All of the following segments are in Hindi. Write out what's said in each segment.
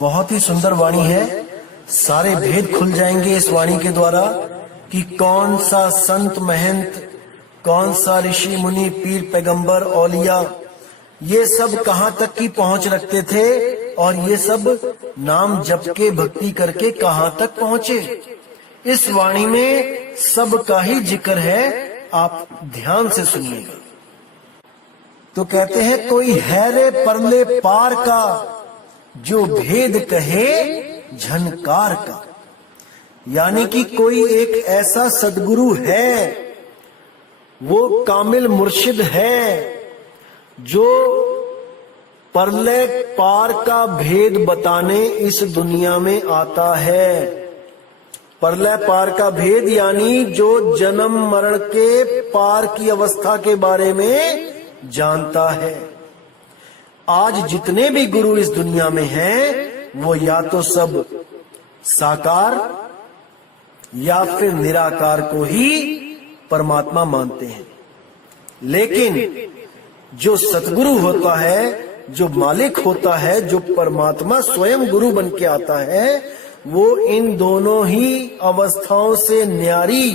बहुत ही सुंदर वाणी है। सारे भेद खुल जाएंगे इस वाणी के द्वारा कि कौन सा संत महंत, कौन सा ऋषि मुनि, पीर पैगंबर, औलिया, ये सब कहाँ तक की पहुंच रखते थे और ये सब नाम जप के भक्ति करके कहाँ तक पहुंचे। इस वाणी में सबका ही जिक्र है, आप ध्यान से सुनिएगा। तो कहते हैं कोई है रे परले पार का, जो भेद कहे झनकार का। यानी कि कोई एक ऐसा सदगुरु है, वो कामिल मुर्शिद है, जो परले पार का भेद बताने इस दुनिया में आता है। परले पार का भेद यानी जो जन्म मरण के पार की अवस्था के बारे में जानता है। आज जितने भी गुरु इस दुनिया में हैं, वो या तो सब साकार या फिर निराकार को ही परमात्मा मानते हैं। लेकिन जो सतगुरु होता है, जो मालिक होता है, जो परमात्मा स्वयं गुरु बन के आता है, वो इन दोनों ही अवस्थाओं से न्यारी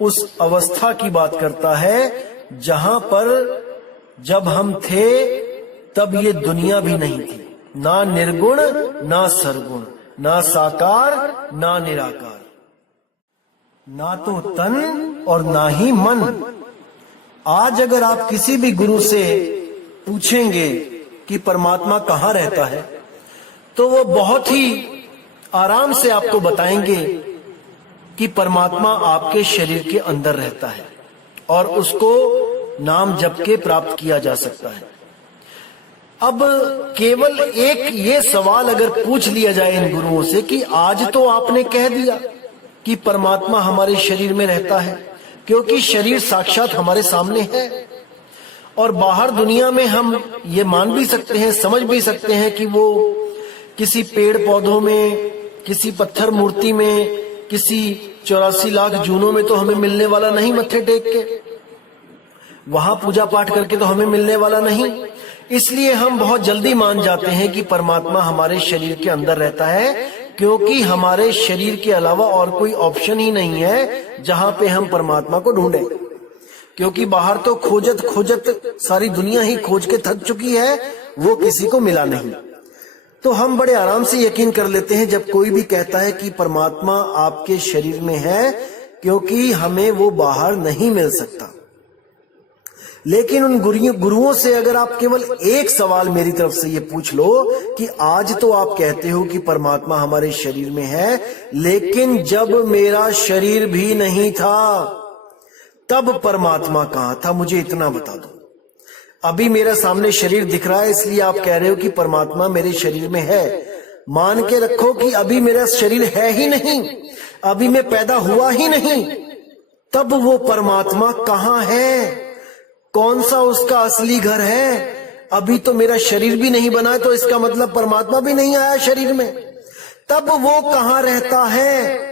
उस अवस्था की बात करता है जहां पर जब हम थे तब ये दुनिया भी नहीं थी। ना निर्गुण ना सरगुण, ना साकार ना निराकार, ना तो तन और ना ही मन। आज अगर आप किसी भी गुरु से पूछेंगे कि परमात्मा कहाँ रहता है, तो वो बहुत ही आराम से आपको बताएंगे कि परमात्मा आपके शरीर के अंदर रहता है और उसको नाम जप के प्राप्त किया जा सकता है। अब केवल एक ये सवाल अगर पूछ लिया जाए इन गुरुओं से कि आज तो आपने कह दिया कि परमात्मा हमारे शरीर में रहता है, क्योंकि शरीर साक्षात हमारे सामने है और बाहर दुनिया में हम ये मान भी सकते हैं, समझ भी सकते हैं कि वो किसी पेड़ पौधों में, किसी पत्थर मूर्ति में, किसी 84 लाख जूनों में तो हमें मिलने वाला नहीं, मत्थे टेक के वहां पूजा पाठ करके तो हमें मिलने वाला नहीं। इसलिए हम बहुत जल्दी मान जाते हैं कि परमात्मा हमारे शरीर के अंदर रहता है, क्योंकि हमारे शरीर के अलावा और कोई ऑप्शन ही नहीं है जहां पे हम परमात्मा को ढूंढें। क्योंकि बाहर तो खोजत खोजत सारी दुनिया ही खोज के थक चुकी है, वो किसी को मिला नहीं। तो हम बड़े आराम से यकीन कर लेते हैं जब कोई भी कहता है कि परमात्मा आपके शरीर में है, क्योंकि हमें वो बाहर नहीं मिल सकता। लेकिन उन गुरुओं से अगर आप केवल एक सवाल मेरी तरफ से ये पूछ लो कि आज तो आप कहते हो कि परमात्मा हमारे शरीर में है, लेकिन जब मेरा शरीर भी नहीं था तब परमात्मा कहाँ था, मुझे इतना बता दो। अभी मेरा सामने शरीर दिख रहा है, इसलिए आप कह रहे हो कि परमात्मा मेरे शरीर में है। मान के रखो कि अभी मेरा शरीर है ही नहीं, अभी मैं पैदा हुआ ही नहीं, तब वो परमात्मा कहाँ है? कौन सा उसका असली घर है? अभी तो मेरा शरीर भी नहीं बना, तो इसका मतलब परमात्मा भी नहीं आया शरीर में। तब वो कहाँ रहता है?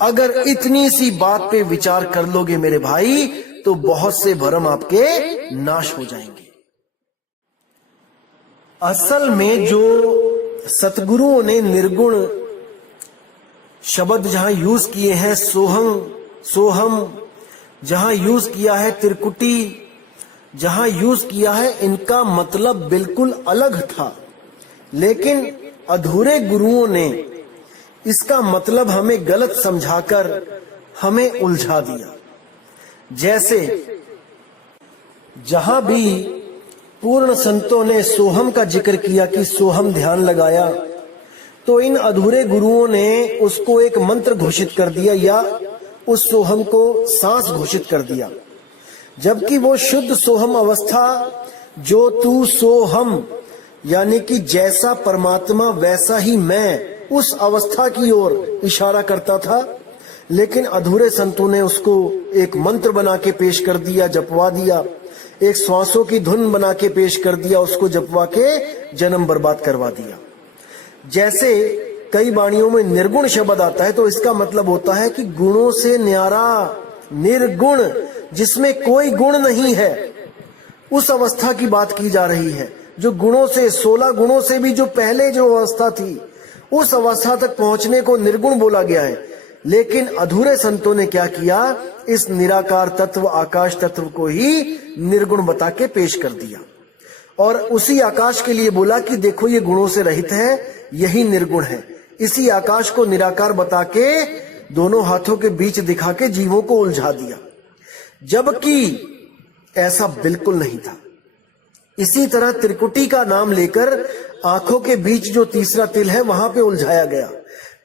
अगर इतनी सी बात पे विचार कर लोगे मेरे भाई, तो बहुत से भ्रम आपके नाश हो जाएंगे। असल में जो सतगुरुओं ने निर्गुण शब्द जहां यूज किए हैं, सोहम सोहम जहां यूज किया है, त्रिकुटी जहां यूज किया है, इनका मतलब बिल्कुल अलग था। लेकिन अधूरे गुरुओं ने इसका मतलब हमें गलत समझाकर हमें उलझा दिया। जैसे जहां भी पूर्ण संतों ने सोहम का जिक्र किया कि सोहम ध्यान लगाया, तो इन अधूरे गुरुओं ने उसको एक मंत्र घोषित कर दिया या उस सोहम को सांस घोषित कर दिया, जबकि वो शुद्ध सोहम अवस्था, जो तू सोहम यानी कि जैसा परमात्मा वैसा ही मैं, उस अवस्था की ओर इशारा करता था। लेकिन अधूरे संतों ने उसको एक मंत्र बना के पेश कर दिया, जपवा दिया, एक श्वासों की धुन बना के पेश कर दिया, उसको जपवा के जन्म बर्बाद करवा दिया। जैसे कई वाणियों में निर्गुण शब्द आता है, तो इसका मतलब होता है कि गुणों से न्यारा, निर्गुण, जिसमें कोई गुण नहीं है, उस अवस्था की बात की जा रही है। जो गुणों से 16 गुणों से भी जो पहले जो अवस्था थी, उस अवस्था तक पहुंचने को निर्गुण बोला गया है। लेकिन अधूरे संतों ने क्या किया, इस निराकार तत्व आकाश तत्व को ही निर्गुण बता के पेश कर दिया और उसी आकाश के लिए बोला कि देखो ये गुणों से रहित है, यही निर्गुण है। इसी आकाश को निराकार बता के दोनों हाथों के बीच दिखा के जीवों को उलझा दिया, जबकि ऐसा बिल्कुल नहीं था। इसी तरह त्रिकुटी का नाम लेकर आंखों के बीच जो तीसरा तिल है वहां पे उलझाया गया।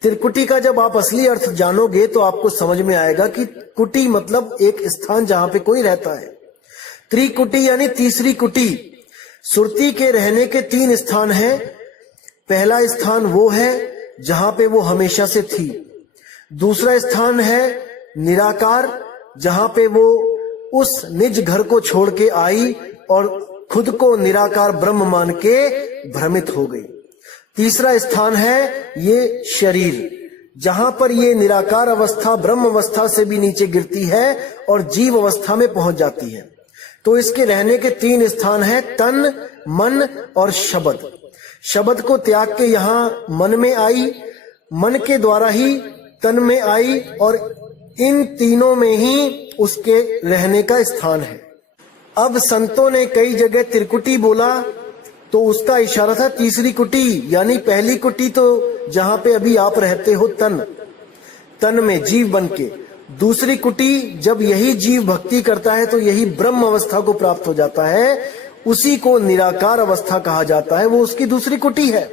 त्रिकुटी का जब आप असली अर्थ जानोगे तो आपको समझ में आएगा कि कुटी मतलब एक स्थान जहां पे कोई रहता है। त्रिकुटी यानी तीसरी कुटी। सुरती के रहने के 3 स्थान हैं। पहला स्थान वो है जहां पे वो हमेशा से थी। दूसरा स्थान है निराकार, जहां पे वो उस निज घर को छोड़ के आई और खुद को निराकार ब्रह्म मान के भ्रमित हो गई। तीसरा स्थान है ये शरीर, जहां पर ये निराकार अवस्था ब्रह्म अवस्था से भी नीचे गिरती है और जीव अवस्था में पहुंच जाती है। तो इसके रहने के 3 स्थान है, तन, मन और शब्द। शब्द को त्याग के यहां मन में आई, मन के द्वारा ही तन में आई और इन तीनों में ही उसके रहने का स्थान है। अब संतों ने कई जगह त्रिकुटी बोला तो उसका इशारा था तीसरी कुटी, यानी पहली कुटी तो जहां पे अभी आप रहते हो तन में जीव बन के। दूसरी कुटी जब यही जीव भक्ति करता है तो यही ब्रह्म अवस्था को प्राप्त हो जाता है, उसी को निराकार अवस्था कहा जाता है, वो उसकी दूसरी कुटी है।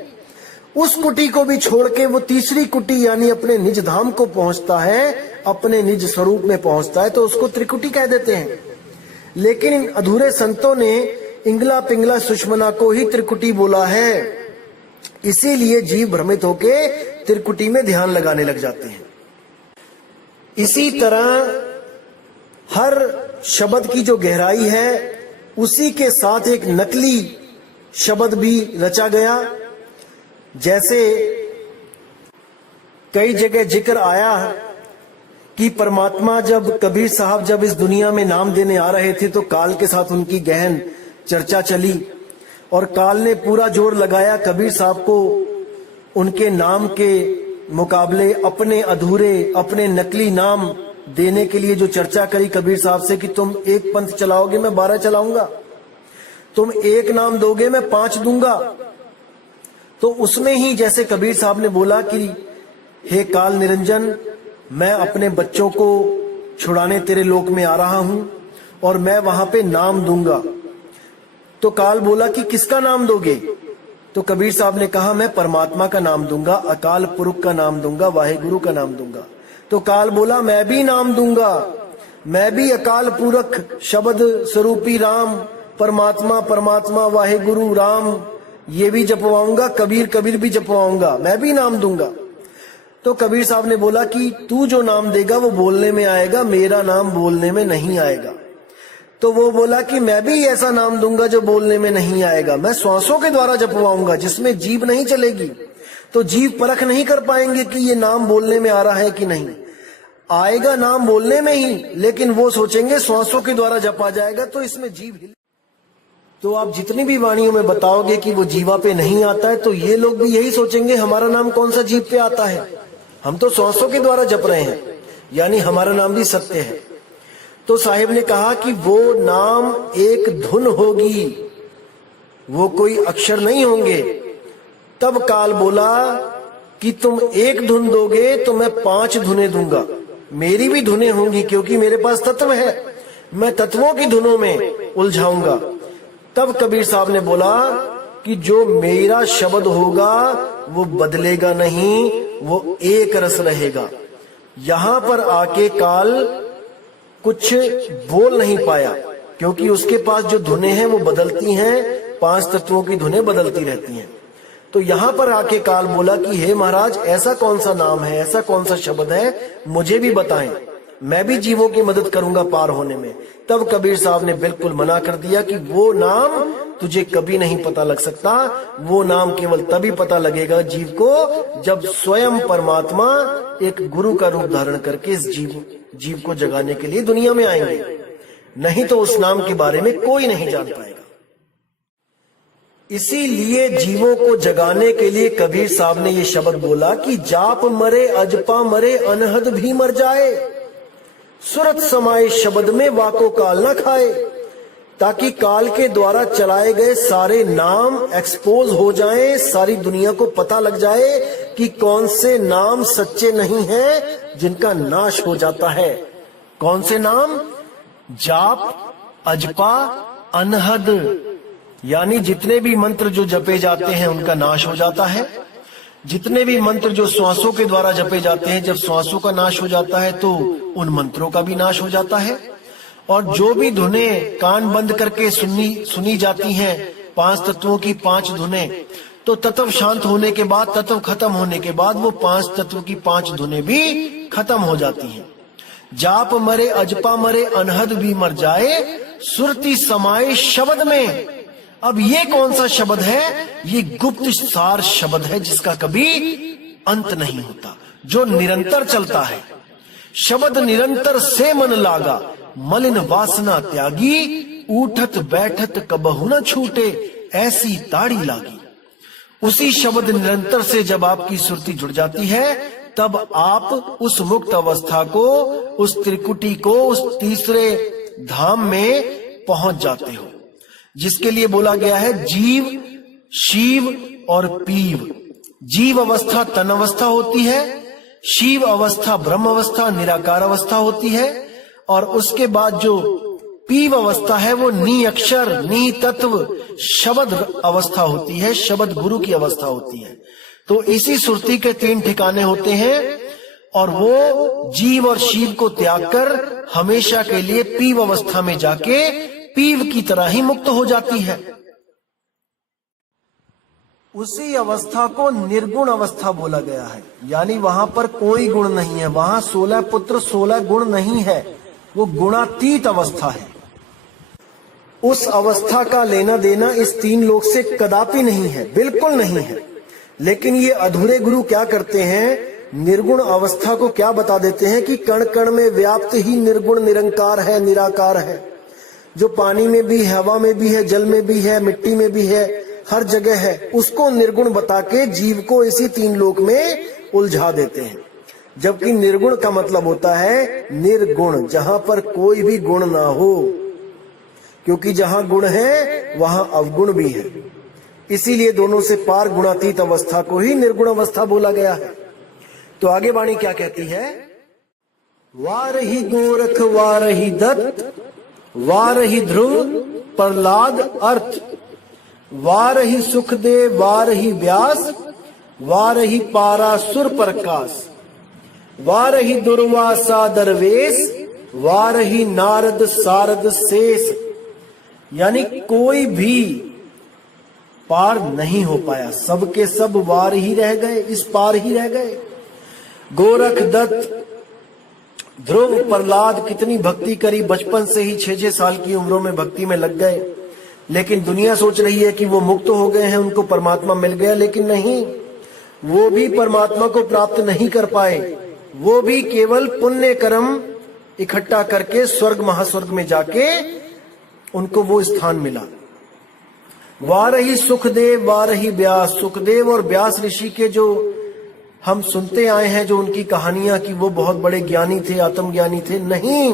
उस कुटी को भी छोड़ के वो तीसरी कुटी यानी अपने निज धाम को पहुंचता है, अपने निज स्वरूप में पहुंचता है, तो उसको त्रिकुटी कह देते हैं। लेकिन इन अधूरे संतों ने इंगला पिंगला सुषमना को ही त्रिकुटी बोला है, इसीलिए जीव भ्रमित होके त्रिकुटी में ध्यान लगाने लग जाते हैं। इसी तरह हर शब्द की जो गहराई है उसी के साथ एक नकली शब्द भी रचा गया। जैसे कई जगह जिक्र आया कि परमात्मा जब कबीर साहब जब इस दुनिया में नाम देने आ रहे थे तो काल के साथ उनकी गहन चर्चा चली और काल ने पूरा जोर लगाया कबीर साहब को उनके नाम के मुकाबले अपने अधूरे अपने नकली नाम देने के लिए जो चर्चा करी कबीर साहब से कि तुम एक पंथ चलाओगे मैं 12 चलाऊंगा, तुम एक नाम दोगे मैं 5 दूंगा। तो उसमें ही जैसे कबीर साहब ने बोला कि हे काल निरंजन, मैं अपने बच्चों को छुड़ाने तेरे लोक में आ रहा हूं और मैं वहां पे नाम दूंगा। तो काल बोला कि किसका नाम दोगे? तो कबीर साहब ने कहा मैं परमात्मा का नाम दूंगा, अकाल पुरुष का नाम दूंगा, वाहेगुरु का नाम दूंगा। तो काल बोला मैं भी नाम दूंगा, मैं भी अकाल पुरख शब्द स्वरूपी राम परमात्मा परमात्मा वाहेगुरु राम ये भी जपवाऊंगा, कबीर कबीर भी जपवाऊंगा, मैं भी नाम दूंगा। तो कबीर साहब ने बोला कि तू जो नाम देगा वो बोलने में आएगा, मेरा नाम बोलने में नहीं आएगा। तो वो बोला कि मैं भी ऐसा नाम दूंगा जो बोलने में नहीं आएगा, मैं श्वासों के द्वारा जपवाऊंगा जिसमें जीभ नहीं चलेगी, तो जीभ परख नहीं कर पाएंगे कि ये नाम बोलने में आ रहा है कि नहीं। आएगा नाम बोलने में ही, लेकिन वो सोचेंगे श्वासों के द्वारा जपा जाएगा तो इसमें जीभ हिल। तो आप जितनी भी वाणियों में बताओगे कि वो जीवा पे नहीं आता है तो ये लोग भी यही सोचेंगे हमारा नाम कौन सा जीभ पे आता है, हम तो श्वासों के द्वारा जप रहे हैं, यानी हमारा नाम भी सत्य है। तो साहिब ने कहा कि वो नाम एक धुन होगी, वो कोई अक्षर नहीं होंगे। तब काल बोला कि तुम एक धुन दोगे तो मैं 5 धुनें दूंगा, मेरी भी धुनें होंगी क्योंकि मेरे पास तत्व है, मैं तत्वों की धुनों में उलझाऊंगा। तब कबीर साहब ने बोला कि जो मेरा शब्द होगा वो बदलेगा नहीं, वो एक रस रहेगा। यहां पर आके काल कुछ बोल नहीं पाया क्योंकि उसके पास जो धुनें हैं वो बदलती हैं, 5 तत्वों की धुनें बदलती रहती हैं। तो यहां पर आके काल बोला कि हे महाराज, ऐसा कौन सा नाम है, ऐसा कौन सा शब्द है, मुझे भी बताएं, मैं भी जीवों की मदद करूंगा पार होने में। तब कबीर साहब ने बिल्कुल मना कर दिया कि वो नाम तुझे कभी नहीं पता लग सकता, वो नाम केवल तभी पता लगेगा जीव को जब स्वयं परमात्मा एक गुरु का रूप धारण करके इस जीव को जगाने के लिए दुनिया में आएंगे, नहीं तो उस नाम के बारे में कोई नहीं जान पाएगा। इसीलिए जीवों को जगाने के लिए कबीर साहब ने ये शब्द बोला कि जाप मरे अजपा मरे अनहद भी मर जाए, सुरत समाये शब्द में वाको काल न खाए, ताकि काल के द्वारा चलाए गए सारे नाम एक्सपोज हो जाएं, सारी दुनिया को पता लग जाए कि कौन से नाम सच्चे नहीं हैं जिनका नाश हो जाता है। कौन से नाम? जाप, अजपा, अनहद, यानी जितने भी मंत्र जो जपे जाते हैं उनका नाश हो जाता है। जितने भी मंत्र जो श्वासों के द्वारा जपे जाते हैं, जब श्वासों का नाश हो जाता है तो उन मंत्रों का भी नाश हो जाता है। और जो भी धुनें कान बंद करके सुनी जाती हैं, 5 तत्वों की 5 धुनें, तो तत्व शांत होने के बाद, तत्व खत्म होने के बाद वो 5 तत्व की 5 धुनें भी खत्म हो जाती हैं। जाप मरे अजपा मरे अनहद भी मर जाए, सुरती समाये शब्द में। अब ये कौन सा शब्द है? ये गुप्त सार शब्द है जिसका कभी अंत नहीं होता, जो निरंतर चलता है। शब्द निरंतर से मन लागा, मलिन वासना त्यागी, उठत बैठत कबहु न छूटे, ऐसी ताड़ी लागी। उसी शब्द निरंतर से जब आपकी सुरती जुड़ जाती है, तब आप उस मुक्त अवस्था को, उस त्रिकुटी को, उस तीसरे धाम में पहुंच जाते हो, जिसके लिए बोला गया है जीव, शिव और पीव। जीव अवस्था तन अवस्था होती है, शिव अवस्था ब्रह्म अवस्था निराकार अवस्था होती है, और उसके बाद जो पीव अवस्था है वो नी अक्षर, नी तत्व, शब्द अवस्था होती है, शब्द गुरु की अवस्था होती है। तो इसी सुरती के 3 ठिकाने होते हैं, और वो जीव और शिव को त्याग कर हमेशा के लिए पीव अवस्था में जाके पीव की तरह ही मुक्त हो जाती है। उसी अवस्था को निर्गुण अवस्था बोला गया है, यानी वहां पर कोई गुण नहीं है, वहां 16 पुत्र 16 गुण नहीं है, वो गुणातीत अवस्था है। उस अवस्था का लेना देना इस 3 लोक से कदापि नहीं है, बिल्कुल नहीं है। लेकिन ये अधूरे गुरु क्या करते हैं? निर्गुण अवस्था को क्या बता देते हैं कि कण कण में व्याप्त ही निर्गुण निरंकार है, निराकार है, जो पानी में भी, हवा में भी है, जल में भी है, मिट्टी में भी है, हर जगह है। उसको निर्गुण बता के जीव को इसी 3 लोक में उलझा देते हैं। जबकि निर्गुण का मतलब होता है निर्गुण, जहां पर कोई भी गुण ना हो, क्योंकि जहां गुण है वहां अवगुण भी है। इसीलिए दोनों से पार गुणातीत अवस्था को ही निर्गुण अवस्था बोला गया है। तो आगे वाणी क्या कहती है? वारही गोरख वारही दत्त, वारही ध्रुव प्रहलाद अर्थ, वारही सुखदेव वारही व्यास, वारही पारासुर प्रकाश, वारही दुर्वासा दरवेश, वारही नारद सारद शेष। यानी कोई भी पार नहीं हो पाया, सबके सब वार ही रह गए, इस पार ही रह गए। गोरख दत्त ध्रुव प्रहलाद कितनी भक्ति करी, बचपन से ही 6-6 साल की उम्रों में भक्ति में लग गए, लेकिन दुनिया सोच रही है कि वो मुक्त हो गए हैं, उनको परमात्मा मिल गया, लेकिन नहीं, वो भी परमात्मा को प्राप्त नहीं कर पाए। वो भी केवल पुण्य कर्म इकट्ठा करके स्वर्ग महास्वर्ग में जाके उनको वो स्थान मिला। वारही सुखदेव वारही व्यास, सुखदेव और व्यास ऋषि के जो हम सुनते आए हैं, जो उनकी कहानियां कि वो बहुत बड़े ज्ञानी थे, आत्मज्ञानी थे, नहीं,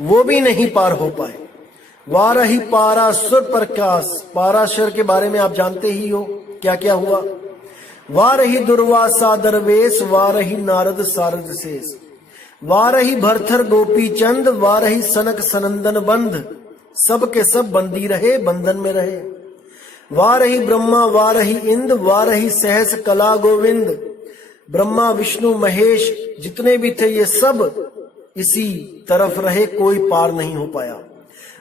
वो भी नहीं पार हो पाए। वारही पारासुर प्रकाश, पाराशर के बारे में आप जानते ही हो क्या क्या हुआ। वारही दुर्वासा दरवेश, वारही नारद सारद शेष, वारही भरथर गोपी चंद, वारही सनक सनंदन बंध, सब के सब बंदी रहे, बंधन में रहे। वारही ब्रह्मा वारही इंद्र, वारही सहस कला गोविंद, ब्रह्मा विष्णु महेश जितने भी थे ये सब इसी तरफ रहे, कोई पार नहीं हो पाया।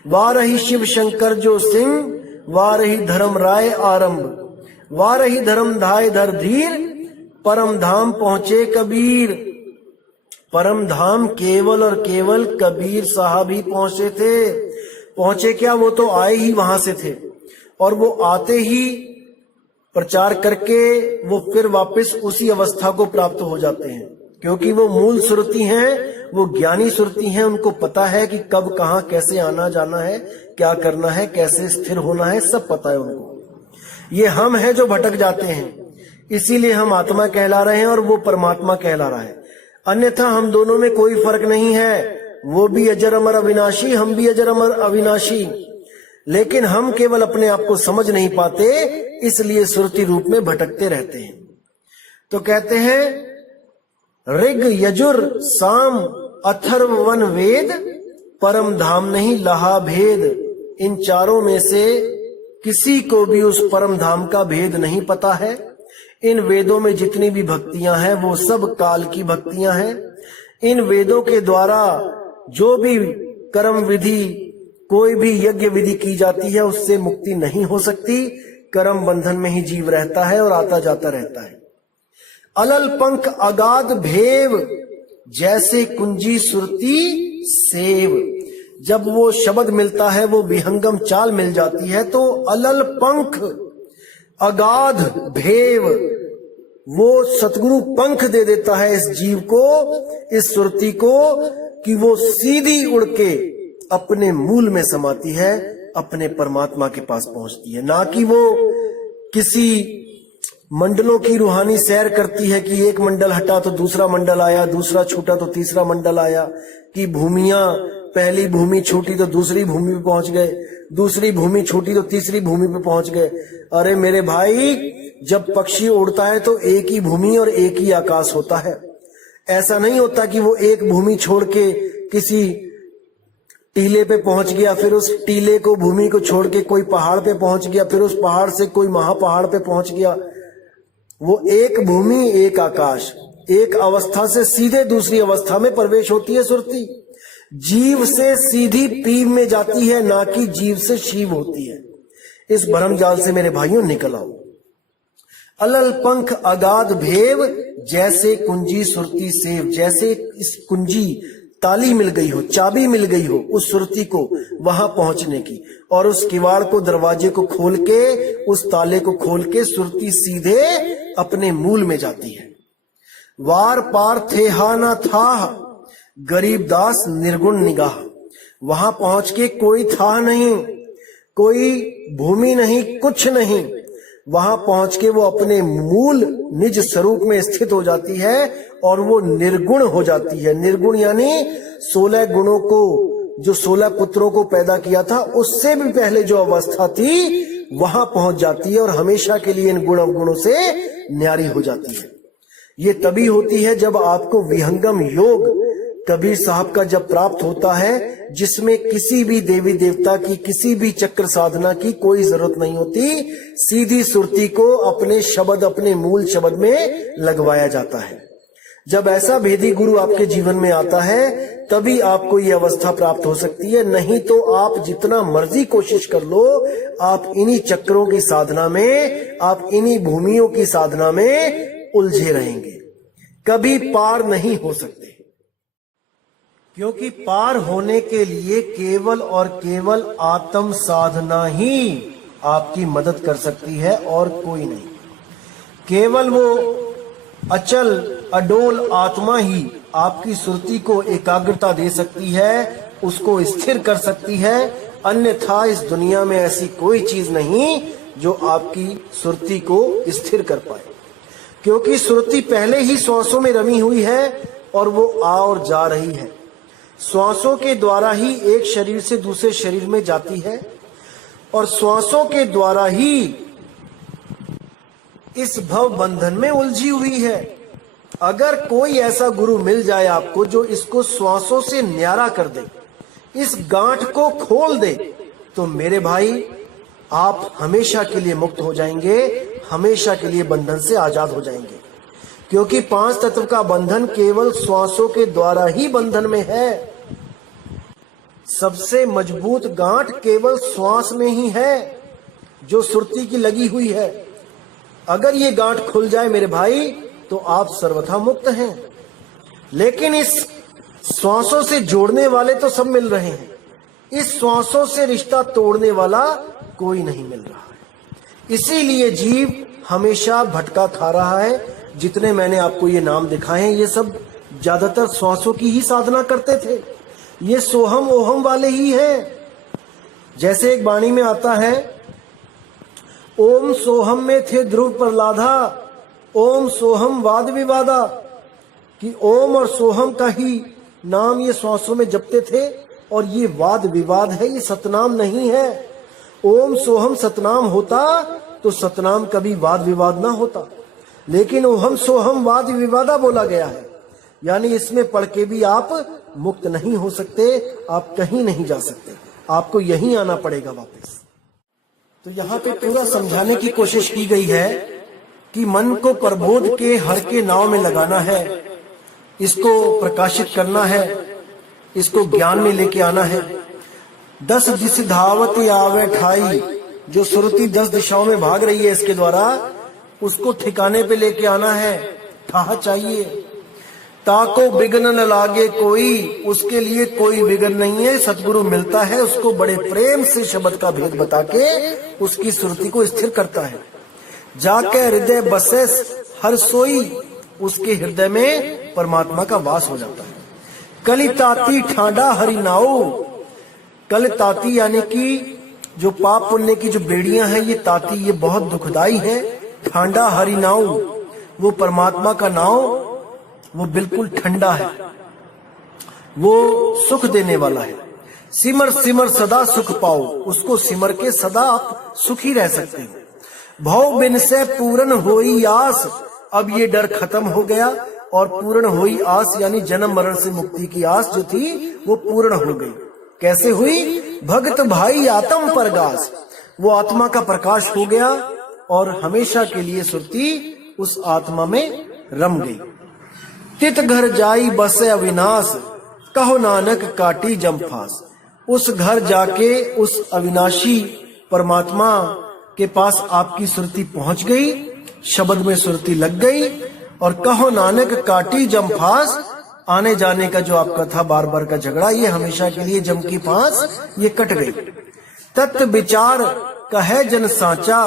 वारही शिव शंकर जो सिंह, वारही धर्म राय आरंभ, वारही धर्म धाय धर धीर, परम धाम पहुंचे कबीर। परम धाम केवल और केवल कबीर साहब ही पहुंचे थे। पहुंचे क्या, वो तो आए ही वहां से थे, और वो आते ही प्रचार करके वो फिर वापस उसी अवस्था को प्राप्त हो जाते हैं, क्योंकि वो मूल सुरती हैं, वो ज्ञानी सुरती हैं। उनको पता है कि कब कहां कैसे आना जाना है, क्या करना है, कैसे स्थिर होना है, सब पता है उनको। ये हम हैं जो भटक जाते हैं, इसीलिए हम आत्मा कहला रहे हैं और वो परमात्मा कहला रहा है। अन्यथा हम दोनों में कोई फर्क नहीं है। वो भी अजर अमर अविनाशी, हम भी अजर अमर अविनाशी, लेकिन हम केवल अपने आप को समझ नहीं पाते, इसलिए सुरती रूप में भटकते रहते हैं। तो कहते हैं ऋग यजुर साम अथर्व वन वेद, परम धाम नहीं लहा भेद। इन चारों में से किसी को भी उस परम धाम का भेद नहीं पता है। इन वेदों में जितनी भी भक्तियां हैं वो सब काल की भक्तियां हैं। इन वेदों के द्वारा जो भी कर्म विधि, कोई भी यज्ञ विधि की जाती है, उससे मुक्ति नहीं हो सकती। कर्म बंधन में ही जीव रहता है और आता जाता रहता है। अलल पंख अगाध भेव, जैसे कुंजी सुरती सेव। जब वो शब्द मिलता है, वो विहंगम चाल मिल जाती है, तो अलल पंख अगाध भेव, वो सतगुरु पंख दे देता है इस जीव को, इस सुरती को, कि वो सीधी उड़ के अपने मूल में समाती है, अपने परमात्मा के पास पहुंचती है। ना कि वो किसी मंडलों की रूहानी सैर करती है कि एक मंडल हटा तो दूसरा मंडल आया, दूसरा छूटा तो तीसरा मंडल आया, कि भूमियां, पहली भूमि छूटी तो दूसरी भूमि पे पहुंच गए, दूसरी भूमि छूटी तो तीसरी भूमि पे पहुंच गए। अरे मेरे भाई, जब पक्षी उड़ता है तो एक ही भूमि और एक ही आकाश होता है। ऐसा नहीं होता कि वो एक भूमि छोड़ के किसी टीले पे पहुंच गया, फिर उस टीले को, भूमि को छोड़ के कोई पहाड़ पे पहुंच गया, फिर उस पहाड़ से कोई महापहाड़ पे पहुंच गया। वो एक भूमि एक आकाश, एक अवस्था से सीधे दूसरी अवस्था में प्रवेश होती है सुरती। जीव से सीधी पीव में जाती है, ना कि जीव से शिव होती है। इस भरम जाल से मेरे भाइयों निकल आओ। अलल पंख अगाध भेव, जैसे कुंजी सुरती सेव। जैसे इस कुंजी, ताली मिल गई हो, चाबी मिल गई हो उस सुरती को वहां पहुंचने की, और उस किवाड़ को, दरवाजे को खोल के, उस ताले को खोल के सुरती सीधे अपने मूल में जाती है। वार पार थे हा ना था, गरीबदास निर्गुण निगाह। वहां पहुंच के कोई था नहीं, कोई भूमि नहीं, कुछ नहीं। वहां पहुंच के वो अपने मूल निज स्वरूप में स्थित हो जाती है और वो निर्गुण हो जाती है। निर्गुण यानी 16 गुणों को, जो 16 पुत्रों को पैदा किया था, उससे भी पहले जो अवस्था थी वहां पहुंच जाती है और हमेशा के लिए इन गुण अवगुणों से न्यारी हो जाती है। ये तभी होती है जब आपको विहंगम योग कबीर साहब का जब प्राप्त होता है, जिसमें किसी भी देवी देवता की, किसी भी चक्र साधना की कोई जरूरत नहीं होती। सीधी सुरती को अपने शब्द, अपने मूल शब्द में लगवाया जाता है। जब ऐसा भेदी गुरु आपके जीवन में आता है, तभी आपको ये अवस्था प्राप्त हो सकती है। नहीं तो आप जितना मर्जी कोशिश कर लो, आप इन्हीं चक्रों की साधना में, आप इन्हीं भूमियों की साधना में उलझे रहेंगे, कभी पार नहीं हो सकते। क्योंकि पार होने के लिए केवल और केवल आत्म साधना ही आपकी मदद कर सकती है और कोई नहीं। केवल वो अचल अडोल आत्मा ही आपकी सुरती को एकाग्रता दे सकती है, उसको स्थिर कर सकती है। अन्यथा इस दुनिया में ऐसी कोई चीज नहीं जो आपकी सुरती को स्थिर कर पाए, क्योंकि सुरती पहले ही श्वासों में रमी हुई है और वो आ और जा रही है। श्वासों के द्वारा ही एक शरीर से दूसरे शरीर में जाती है और श्वासों के द्वारा ही इस भव बंधन में उलझी हुई है। अगर कोई ऐसा गुरु मिल जाए आपको जो इसको श्वासों से न्यारा कर दे, इस गांठ को खोल दे, तो मेरे भाई आप हमेशा के लिए मुक्त हो जाएंगे, हमेशा के लिए बंधन से आजाद हो जाएंगे। क्योंकि 5 तत्व का बंधन केवल श्वासों के द्वारा ही बंधन में है। सबसे मजबूत गांठ केवल श्वास में ही है जो सुरती की लगी हुई है। अगर ये गांठ खुल जाए मेरे भाई, तो आप सर्वथा मुक्त हैं। लेकिन इस श्वासों से जोड़ने वाले तो सब मिल रहे हैं, इस श्वासों से रिश्ता तोड़ने वाला कोई नहीं मिल रहा है। इसीलिए जीव हमेशा भटका खा रहा है। जितने मैंने आपको ये नाम दिखाए हैं, ये सब ज्यादातर श्वासों की ही साधना करते थे। ये सोहम ओहम वाले ही हैं। जैसे एक वाणी में आता है, ओम सोहम में थे ध्रुव प्रहलादा, ओम सोहम वाद विवादा, कि ओम और सोहम का ही नाम ये श्वासों में जपते थे, और ये वाद विवाद है, ये सतनाम नहीं है। ओम सोहम सतनाम होता तो सतनाम कभी वाद विवाद ना होता, लेकिन ओहम सोहम वाद विवादा बोला गया है, यानी इसमें पढ़ के भी आप मुक्त नहीं हो सकते, आप कहीं नहीं जा सकते, आपको यहीं आना पड़ेगा वापस। तो यहाँ पे पूरा समझाने की कोशिश की गई है कि मन को प्रबोध के हर के नाव में लगाना है, इसको प्रकाशित करना है, इसको ज्ञान में लेके आना है। 10 दिश धावत आवे ठाई, जो सुरती 10 दिशाओं में भाग रही है इसके द्वारा, उसको ठिकाने पे लेके आना है, ठा चाहिए। ताको विघ्न न लागे कोई, उसके लिए कोई विघ्न नहीं है। सतगुरु मिलता है, उसको बड़े प्रेम से शब्द का भेद बता के उसकी सुरती को स्थिर करता है। जाके हृदय बसे हर सोई, उसके हृदय में परमात्मा का वास हो जाता है। कलिताती ठांडा हरि नाऊ, कलिताती यानी कि जो पाप पुण्य की जो बेड़ियां हैं, ये ताती, ये बहुत दुखदाई है। ठांडा हरि नाऊ, वो परमात्मा का नाव, वो बिल्कुल ठंडा है, वो सुख देने वाला है। सिमर सिमर सदा सुख पाओ, उसको सिमर के सदा आप सुखी रह सकते हैं। भव बिन से पूर्ण होई आस, अब ये डर खत्म हो गया, और पूर्ण होई आस यानी जन्म मरण से मुक्ति की आस जो थी वो पूर्ण हो गई। कैसे हुई? भक्त भाई आत्म परगास, वो आत्मा का प्रकाश हो गया और हमेशा के लिए सुरती उस आत्मा में रम गई। तित घर जाई बसे अविनाश, कहो नानक काटी जमफास, उस घर जाके उस अविनाशी परमात्मा के पास आपकी सुरती पहुंच गई, शब्द में सुरती लग गई, और कहो नानक काटी जमफास, आने जाने का जो आपका था बार बार का झगड़ा, ये हमेशा के लिए जम की फांस ये कट गई। तत्व विचार कहे जन साचा,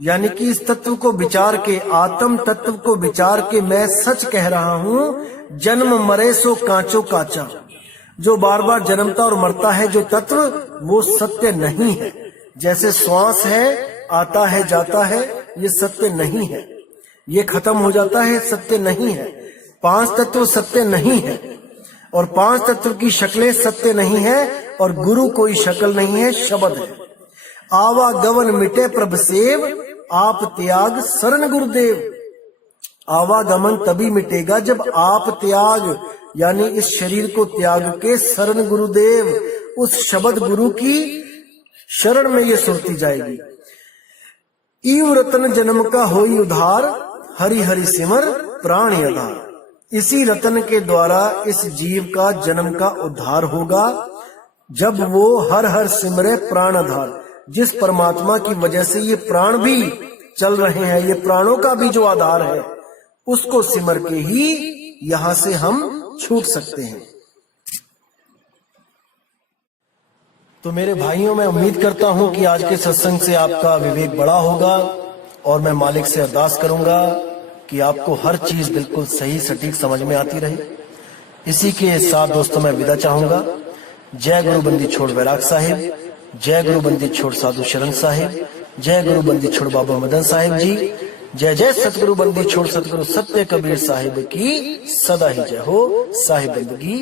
यानी कि इस तत्व को विचार के, आत्म तत्व को विचार के मैं सच कह रहा हूँ। जन्म मरे सो कांचो काचा, जो बार बार जन्मता और मरता है जो तत्व, वो सत्य नहीं है। जैसे श्वास है, आता है जाता है, ये सत्य नहीं है, ये खत्म हो जाता है, सत्य नहीं है। 5 तत्व सत्य नहीं है, और 5 तत्व की शक्लें सत्य नहीं है, और गुरु कोई शक्ल नहीं है, शब्द है। आवागमन मिटे प्रभ सेव, आप त्याग शरण गुरुदेव। आवागमन तभी मिटेगा जब आप त्याग, यानी इस शरीर को त्याग के शरण गुरुदेव, उस शब्द गुरु की शरण में ये सुरती जाएगी। ईव रतन जन्म का होई उधार, हरि हरि सिमर प्राण आधार। इसी रतन के द्वारा इस जीव का जन्म का उद्धार होगा, जब वो हर हर सिमरे प्राण आधार। जिस परमात्मा की वजह से ये प्राण भी चल रहे हैं, ये प्राणों का भी जो आधार है, उसको सिमर के ही यहां से हम छूट सकते हैं। तो मेरे भाइयों, मैं उम्मीद करता हूं कि आज के सत्संग से आपका विवेक बड़ा होगा, और मैं मालिक से अरदास करूंगा कि आपको हर चीज बिल्कुल सही सटीक समझ में आती रहे। इसी के साथ दोस्तों मैं विदा चाहूंगा। जय गुरु बंदी छोड़ बैराग साहिब, जय गुरु बंदी छोड़ साधु शरण साहिब, जय गुरु बंदी छोड़ बाबा मदन साहिब जी, जय जय सतगुरु बंदी छोड़ सतगुरु सत्य कबीर साहिब की सदा ही जय हो। साहिब बंदगी